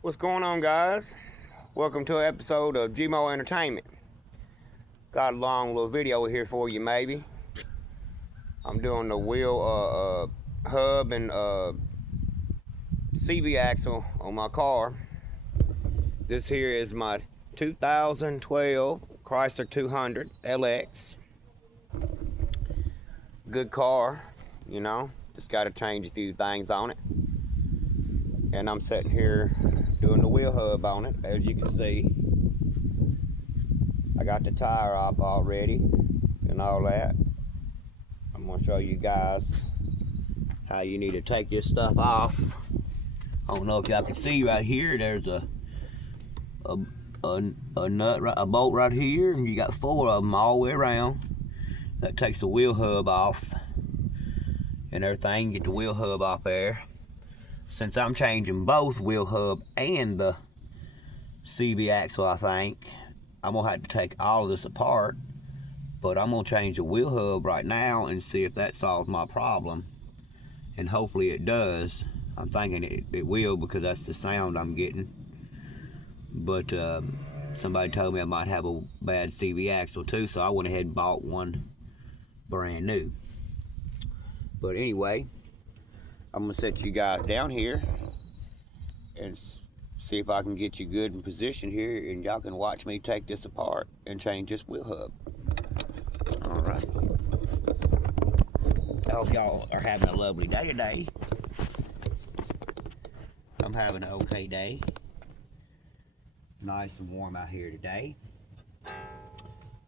What's going on, guys? Welcome to an episode of GMO Entertainment. Got a long little video here for you, maybe. I'm doing the wheel hub and CV axle on my car. This here is my 2012 Chrysler 200 LX. Good car, you know. Just got to change a few things on it. And I'm sitting here doing the wheel hub on it. As you can see, I got the tire off already and all that. I'm going to show you guys how you need to take this stuff off. I don't know if y'all can see right here, there's a bolt right here, and you got 4 of them all the way around. That takes the wheel hub off and everything. Get the wheel hub off there. Since I'm changing both wheel hub and the CV axle, I think I'm gonna have to take all of this apart, but I'm gonna change the wheel hub right now and see if that solves my problem, and hopefully it does. I'm thinking it will, because that's the sound I'm getting. But somebody told me I might have a bad CV axle too, so I went ahead and bought one brand new. But anyway, I'm gonna set you guys down here and see if I can get you good in position here, and y'all can watch me take this apart and change this wheel hub. All right. I hope y'all are having a lovely day today. I'm having an okay day. Nice and warm out here today.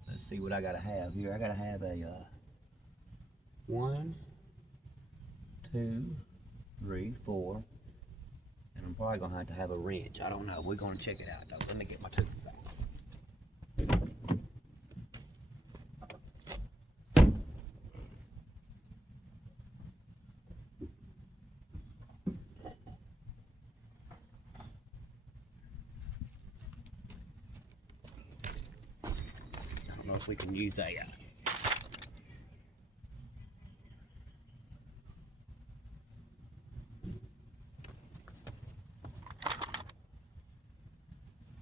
Let's see what I gotta have here. I gotta have a 1, 2, 3, 4, and I'm probably gonna have to have a wrench. I don't know. We're gonna check it out though. Let me get my tooth back. I don't know if we can use a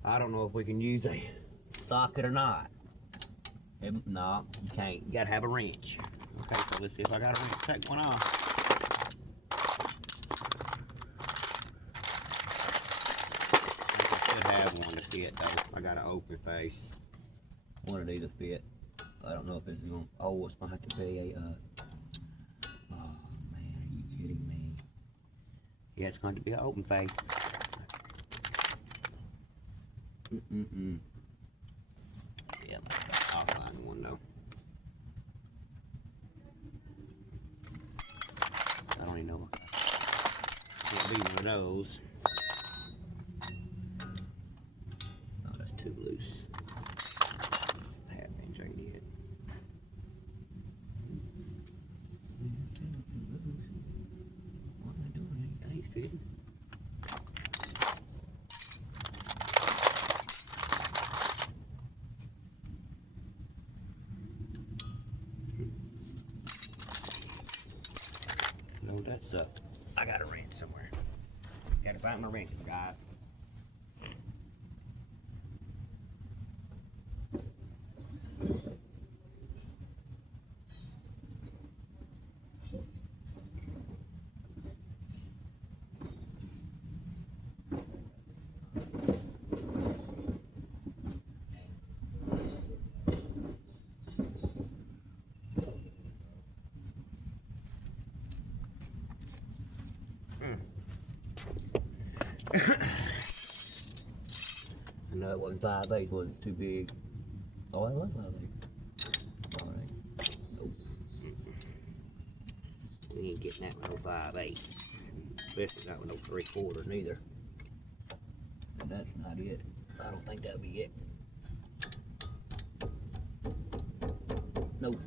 I don't know if we can use a socket or not. No, you can't. You gotta have a wrench. Okay, so let's see if I got a wrench. Take one off. I should have one to fit though. I got an open face. One of these will fit. I don't know if it's gonna. Oh, it's gonna have to be a. Oh man, are you kidding me? Yeah, it's going to be an open face. Yeah, I'll find one though. I don't even know. It'll be one of those. Oh, that's too loose. Half inch ain't it. What am I doing? It ain't fitting. No, that sucked. I got a wrench somewhere. Gotta find my wrench, guys. I know it wasn't 5/8, wasn't too big. Oh, it was 5/8. Alright. Nope. We ain't getting that with no 5/8. Especially not with no 3/4 neither. And that's not it. I don't think that'll be it. Nope.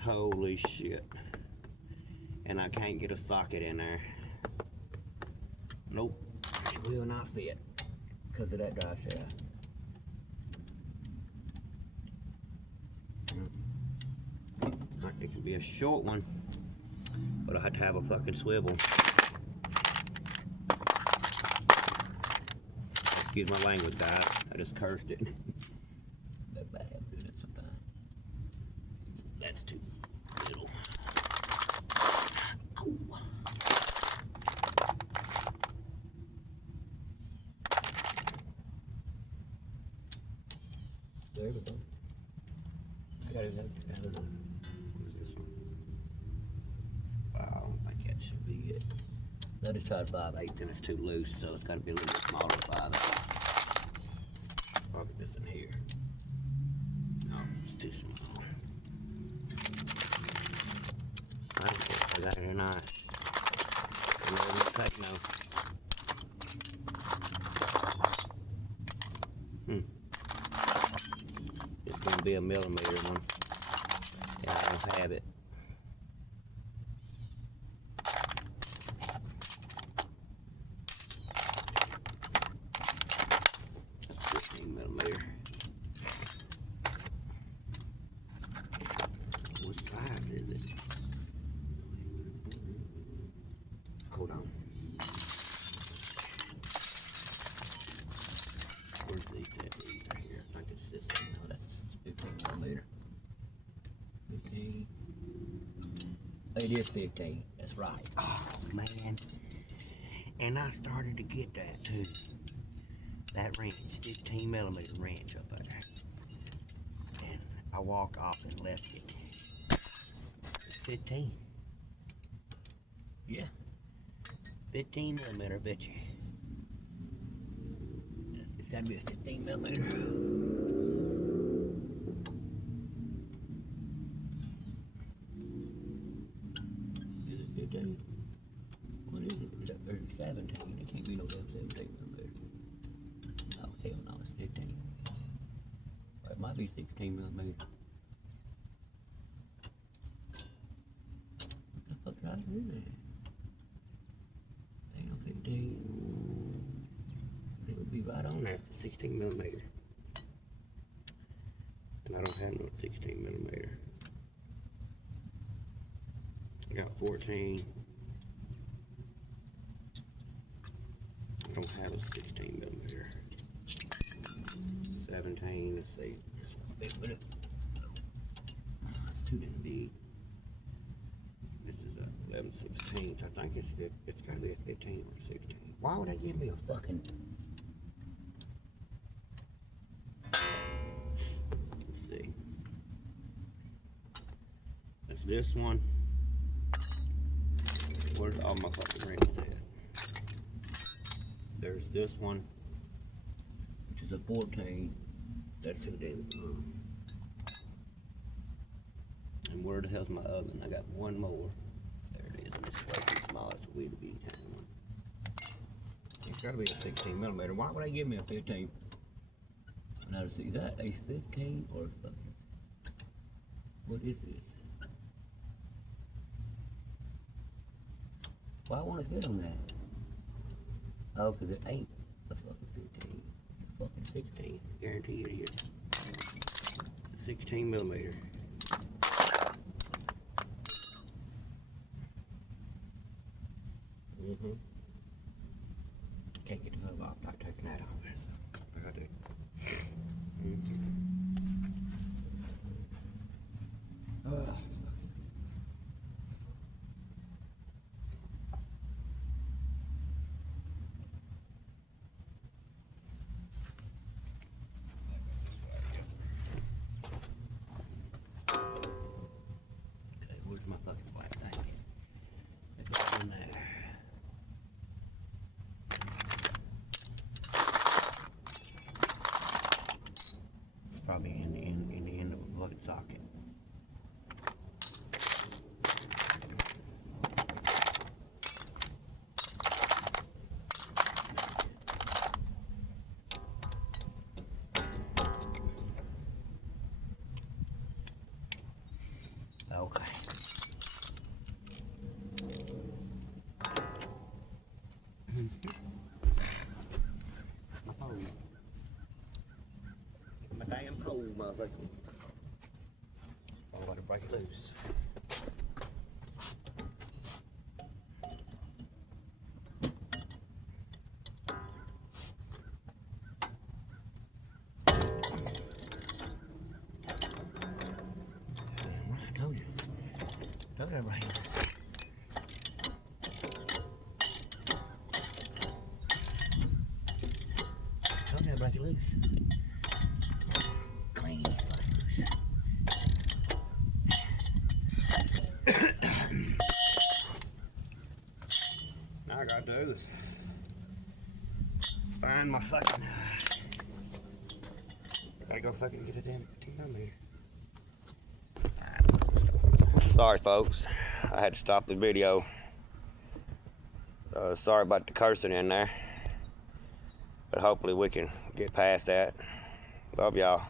Holy shit. And I can't get a socket in there. Nope. It will not fit because of that drive shaft. It could be a short one. But I had to have a fucking swivel. Excuse my language, guys. I just cursed it. That's bad habit doing it sometimes. That's too little. Ow. There we go. I got it. What is this one? Wow, I don't think that should be it. I just tried 5/8 and it's too loose, so it's got to be a little bit smaller than 5/8. I'll get this in here. No, it's too small. I don't care if I got it or not. I'm not going to take no. It's going to be a millimeter one. Yeah, I don't have it. What size is it? Hold on. Where's these at? These right here. I think it's this one. No, that's 15 millimeter. 15. It is 15. That's right. Oh, man. And I started to get that too. That wrench, 15 millimeter wrench up there. And I walked off and left it. 15. Yeah. 15 millimeter, I bet you. It's gotta be a 15 millimeter. Is it 15? What is it? Or 17? It can't be no damn 17 millimeter. Oh, hell no, it's 15. Or it might be 16 millimeter. What the fuck right in there? Ain't no 15. It would be right on there, 16 millimeter. And I don't have no 16 millimeter. I got 14. I don't have a 16 millimeter. 17, let's see. It's too damn big. This is a 11/16. I think it's gotta be a 15 or 16. Why would they give me a fucking... Let's see. That's this one. Where's all my fucking wrenches at? There's this one, which is a 14. That's who did it. And where the hell's my oven? I got one more. There it is. It's way too small. It's a weird bean one. It's gotta be a 16 millimeter. Why would they give me a 15? Now, is that a 15 or a fucking... What is it? Why won't it fit on that? Oh, because it ain't a fucking 15. It's a fucking 16. Guarantee it is. 16 millimeter. Can't get the hub off without taking that off. So I gotta do. Okay, where's my fucking black thing? It goes in there. Probably in the end of a fucking socket. Okay. My damn pole, motherfucker. I'm going to break it loose. that brake. Don't that brake it loose. Clean. Now I gotta do is find my fucking. I gotta go fucking get a damn thermometer. Sorry, folks. I had to stop the video. Sorry about the cursing in there. But hopefully we can get past that. Love y'all.